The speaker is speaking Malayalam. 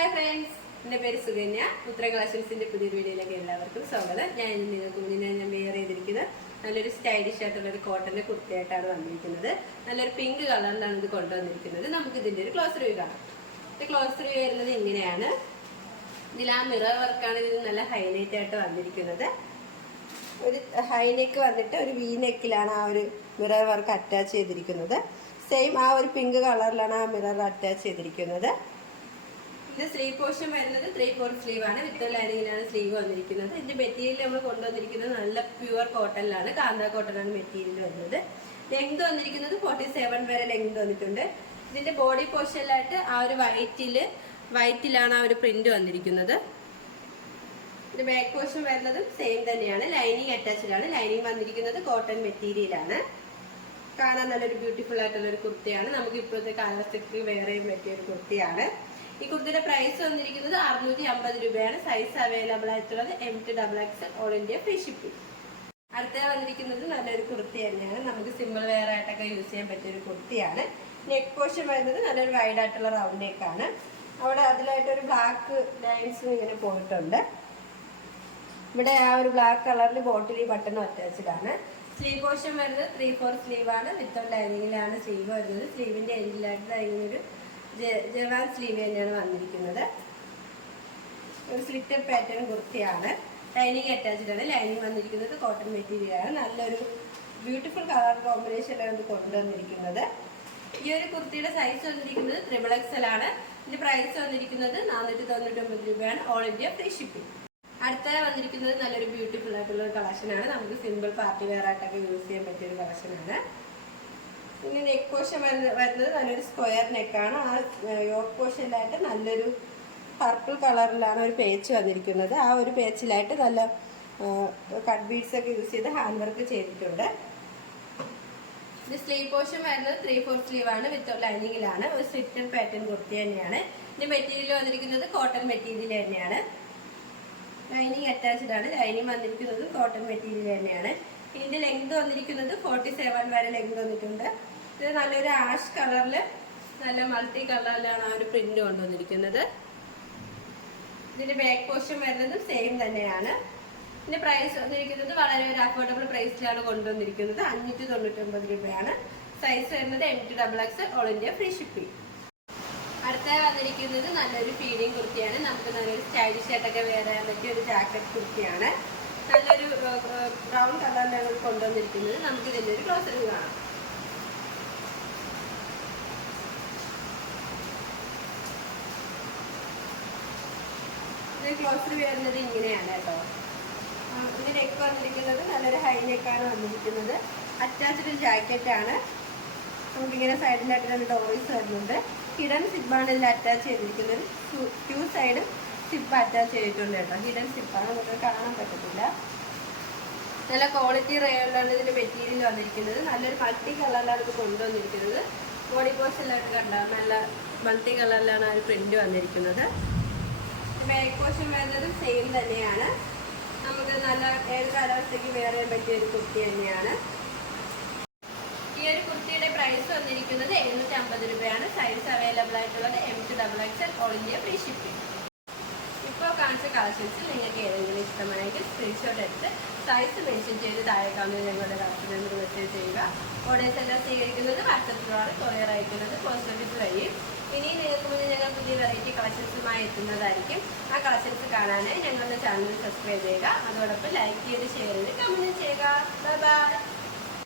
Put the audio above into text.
ഹായ് ഫ്രണ്ട്സ്, എൻ്റെ പേര് സുകന്യ. ഉത്തര കളക്ഷൻസിന്റെ പുതിയൊരു വീഡിയോയിലേക്ക് എല്ലാവർക്കും സ്വാഗതം. ഞാൻ നിങ്ങൾക്ക് മുന്നിൽ വെയർ ചെയ്തിരിക്കുന്നത് നല്ലൊരു സ്റ്റൈലിഷ് ആയിട്ടുള്ള ഒരു കോട്ടന്റെ കുർത്തിയായിട്ടാണ് വന്നിരിക്കുന്നത്. നല്ലൊരു പിങ്ക് കളറിലാണ് ഇത് കൊണ്ടുവന്നിരിക്കുന്നത്. നമുക്ക് ഇതിന്റെ ഒരു ക്ലോസ് റിവ്യൂ കാണാം. ഇത് ക്ലോസ് റിവ്യൂ വരുന്നത് ഇങ്ങനെയാണ്. ഇതിൽ ആ മിറർ വർക്കാണ് ഇതിൽ നല്ല ഹൈലൈറ്റ് ആയിട്ട് വന്നിരിക്കുന്നത്. ഒരു ഹൈനെക്ക് വന്നിട്ട് ഒരു വി നെക്കിലാണ് ആ ഒരു മിറർ വർക്ക് അറ്റാച്ച് ചെയ്തിരിക്കുന്നത്. സെയിം ആ ഒരു പിങ്ക് കളറിലാണ് ആ മിറർ അറ്റാച്ച് ചെയ്തിരിക്കുന്നത്. ഇത് സ്ലീവ് പോർഷൻ വരുന്നത് 3/4 സ്ലീവ് ആണ്. വിത്ത് ലൈനിങ്ങിലാണ് സ്ലീവ് വന്നിരിക്കുന്നത്. ഇതിന്റെ മെറ്റീരിയൽ നമ്മൾ കൊണ്ടുവന്നിരിക്കുന്നത് നല്ല പ്യുവർ കോട്ടണിലാണ്. കാന്ത കോട്ടനാണ് മെറ്റീരിയൽ വരുന്നത്. ലെങ്ത് വന്നിരിക്കുന്നത് 47 വരെ ലെങ്ത് വന്നിട്ടുണ്ട്. ഇതിന്റെ ബോഡി പോർഷനിലായിട്ട് ആ ഒരു വൈറ്റിലാണ് ആ ഒരു പ്രിന്റ് വന്നിരിക്കുന്നത്. ഇതിന്റെ ബാക്ക് പോർഷൻ വരുന്നതും സെയിം തന്നെയാണ്. ലൈനിങ് അറ്റാച്ച്ഡ് ആണ്. ലൈനിങ് വന്നിരിക്കുന്നത് കോട്ടൺ മെറ്റീരിയലാണ്. കാണാൻ നല്ലൊരു ബ്യൂട്ടിഫുൾ ആയിട്ടുള്ള ഒരു കുർത്തിയാണ്. നമുക്ക് ഇപ്പോഴത്തെ കാലാവസ്ഥയ്ക്ക് വെയർ ചെയ്യാൻ പറ്റിയ ഒരു കുർത്തിയാണ്. ഈ കുർത്തിയുടെ പ്രൈസ് വന്നിരിക്കുന്നത് 650 രൂപയാണ്. സൈസ് അവൈലബിൾ ആയിട്ടുള്ളത് M2XX all India free shipping. അടുത്ത വന്നിരിക്കുന്നത് നല്ലൊരു കുർത്തി തന്നെയാണ്. നമുക്ക് സിമ്പിൾ വെയർ ആയിട്ടൊക്കെ യൂസ് ചെയ്യാൻ പറ്റിയ ഒരു കുർത്തിയാണ്. നെക്ക് പോർഷൻ വരുന്നത് നല്ലൊരു വൈഡ് ആയിട്ടുള്ള റൗണ്ട് നെക്കാണ്. അവിടെ അതിലായിട്ടൊരു ബ്ലാക്ക് ലൈൻസ് ഇങ്ങനെ പോയിട്ടുണ്ട്. ഇവിടെ ആ ഒരു ബ്ലാക്ക് കളറിൽ ബോട്ടിൽ ബട്ടണും അറ്റാച്ച്ഡ് ആണ്. സ്ലീവ് പോർഷൻ വരുന്നത് 3/4 സ്ലീവ് ആണ്. വിത്തൗട്ട് ലൈനിങ്ങിലാണ് സ്ലീവ് വരുന്നത്. സ്ലീവിന്റെ എൻഡിലായിട്ട് ഇങ്ങനൊരു ജവാൻ സ്ലീവ് തന്നെയാണ് വന്നിരിക്കുന്നത്. ഒരു സ്ലിറ്റഡ് പാറ്റേൺ കുർത്തിയാണ്. ലൈനിങ് അറ്റാച്ച്ഡ് ആണ്. ലൈനിങ് വന്നിരിക്കുന്നത് കോട്ടൺ മെറ്റീരിയൽ ആണ്. നല്ലൊരു ബ്യൂട്ടിഫുൾ കളർ കോമ്പിനേഷനിലാണ് ഇത് കൊണ്ടുവന്നിരിക്കുന്നത്. ഈ ഒരു കുർത്തിയുടെ സൈസ് വന്നിരിക്കുന്നത് XXL ആണ്. ഇതിന്റെ പ്രൈസ് വന്നിരിക്കുന്നത് 499 രൂപയാണ്. All India free shipping. അടുത്ത വന്നിരിക്കുന്നത് നല്ലൊരു ബ്യൂട്ടിഫുൾ ആയിട്ടുള്ള ഒരു കളക്ഷനാണ്. നമുക്ക് സിമ്പിൾ പാർട്ടി വെയർ ആയിട്ടൊക്കെ യൂസ് ചെയ്യാൻ പറ്റിയ ഒരു കളക്ഷനാണ്. ഇനി നെക്ക് പോർഷൻ വരുന്നത് നല്ലൊരു സ്ക്വയർ നെക്കാണ്. ആ യോക്ക് പോർഷനിലായിട്ട് നല്ലൊരു പർപ്പിൾ കളറിലാണ് ഒരു പേച്ച് വന്നിരിക്കുന്നത്. ആ ഒരു പേച്ചിലായിട്ട് നല്ല കട്ട് ബീഡ്സ് ഒക്കെ യൂസ് ചെയ്ത് ഹാൻഡ് വർക്ക് ചെയ്തിട്ടുണ്ട്. ഇത് സ്ലീവ് പോർഷൻ വരുന്നത് 3/4 സ്ലീവ് ആണ്. വിത്ത് ലൈനിങ്ങിലാണ്. ഒരു സ്ലിറ്റഡ് പാറ്റേൺ കുർത്തി തന്നെയാണ്. ഇതിന്റെ മെറ്റീരിയൽ വന്നിരിക്കുന്നത് കോട്ടൺ മെറ്റീരിയൽ തന്നെയാണ്. ലൈനിങ് അറ്റാച്ച്ഡ് ആണ്. ലൈനിങ് വന്നിരിക്കുന്നത് കോട്ടൺ മെറ്റീരിയൽ തന്നെയാണ്. ഇതിന്റെ ലെങ്ത് വന്നിരിക്കുന്നത് 47 വരെ ലെങ്ത് വന്നിട്ടുണ്ട്. ഇത് നല്ലൊരു ആഷ് കളറില് നല്ല മൾട്ടി കളറിലാണ് ആ ഒരു പ്രിന്റ് കൊണ്ടുവന്നിരിക്കുന്നത്. ഇതിന്റെ ബാക്ക് പോർഷൻ വരുന്നത് സെയിം തന്നെയാണ്. ഇതിന്റെ പ്രൈസ് വന്നിരിക്കുന്നത് വളരെ ഒരു അഫോർഡബിൾ പ്രൈസിലാണ് കൊണ്ടുവന്നിരിക്കുന്നത്. 599 രൂപയാണ്. സൈസ് വരുന്നത് M2XX all India free shipping. അടുത്ത വന്നിരിക്കുന്നത് നല്ലൊരു ഫീഡിങ് കുർത്തിയാണ്. നമുക്ക് നല്ലൊരു സ്റ്റൈലിഷ് ആയിട്ടൊക്കെ വെയർ ചെയ്യാൻ പറ്റിയ ഒരു ജാക്കറ്റ് കുർത്തിയാണ്. നല്ലൊരു ബ്രൗൺ കളറിലാണ് കൊണ്ടുവന്നിരിക്കുന്നത്. നമുക്ക് ഇതിന്റെ ഒരു ക്ലോസ് റിവ്യൂ കാണാം. ഇത് ക്ലോസ് റിവ്യൂ വരുന്നത് ഇങ്ങനെയാണ് കേട്ടോ. ഇതിന്റെ നെക്ക് വന്നിരിക്കുന്നത് നല്ലൊരു ഹൈ നെക്കാണ് വന്നിരിക്കുന്നത്. അറ്റാച്ച്ഡ് ജാക്കറ്റ് ആണ്. നമുക്കിങ്ങനെ സൈഡിലായിട്ട് രണ്ട് ഡോറീസ് വരുന്നുണ്ട്. ഹിഡൻ സിപ്പാണ് ഇതിൽ അറ്റാച്ച് ചെയ്തിരിക്കുന്നത്. 2 സൈഡും സിപ്പ് അറ്റാച്ച് ചെയ്തിട്ടുണ്ട് കേട്ടോ. ഹിഡൻ സിപ്പാണ്, നമുക്ക് കാണാൻ പറ്റത്തില്ല. നല്ല ക്വാളിറ്റി റയോണിലാണ് ഇതിന്റെ മെറ്റീരിയൽ വന്നിരിക്കുന്നത്. നല്ലൊരു മൾട്ടി കളറിലാണ് ഇത് കൊണ്ടുവന്നിരിക്കുന്നത്. ബോഡി പോർഷനിലായിട്ട് കണ്ടാൽ നല്ല മൾട്ടി കളറിലാണ് ആ ഒരു പ്രിന്റ് വന്നിരിക്കുന്നത്. ബാക്ക് പോർഷൻ വരുന്നത് സെയിം തന്നെയാണ്. നമുക്ക് നല്ല ഏത് കാലാവസ്ഥയ്ക്ക് വെയർ ചെയ്യാൻ പറ്റിയ ഒരു കുർത്തി തന്നെയാണ്. ഈ ഒരു കുർത്തിയുടെ പ്രൈസ് വന്നിരിക്കുന്നത് 750 രൂപയാണ്. സൈസ് അവൈലബിൾ ആയിട്ടുള്ളത് M2XX all India free shipping. ഇപ്പോൾ കാണിച്ച കളക്ഷൻസിൽ നിങ്ങൾക്ക് ഏതെങ്കിലും ഇഷ്ടമായെങ്കിൽ സ്ക്രീൻഷോട്ട് എടുത്ത് സൈസ് മെൻഷൻ ചെയ്ത് താഴെ കാണുന്ന ഞങ്ങളുടെ കളക്ഷൻ നമ്പർ മെസ്സേജ് ചെയ്യുക. ഓർഡേഴ്സ് എല്ലാം സ്വീകരിക്കുന്നത് വാട്സപ്പിലാണ്, കൊറിയർ അയക്കുന്നത് പോസ്റ്റ് ഓഫീസ് വഴിയും. ഇനി നിങ്ങൾക്ക് മുന്നിൽ ഞങ്ങൾ പുതിയ വെറൈറ്റി കളക്ഷൻസുമായി എത്തുന്നതായിരിക്കും. ആ കളക്ഷൻസ് കാണാനായി ഞങ്ങളുടെ ചാനൽ സബ്സ്ക്രൈബ് ചെയ്യുക. അതോടൊപ്പം ലൈക്ക് ചെയ്ത് ഷെയർ ചെയ്ത് കമന്റ് ചെയ്യുക. Bye bye.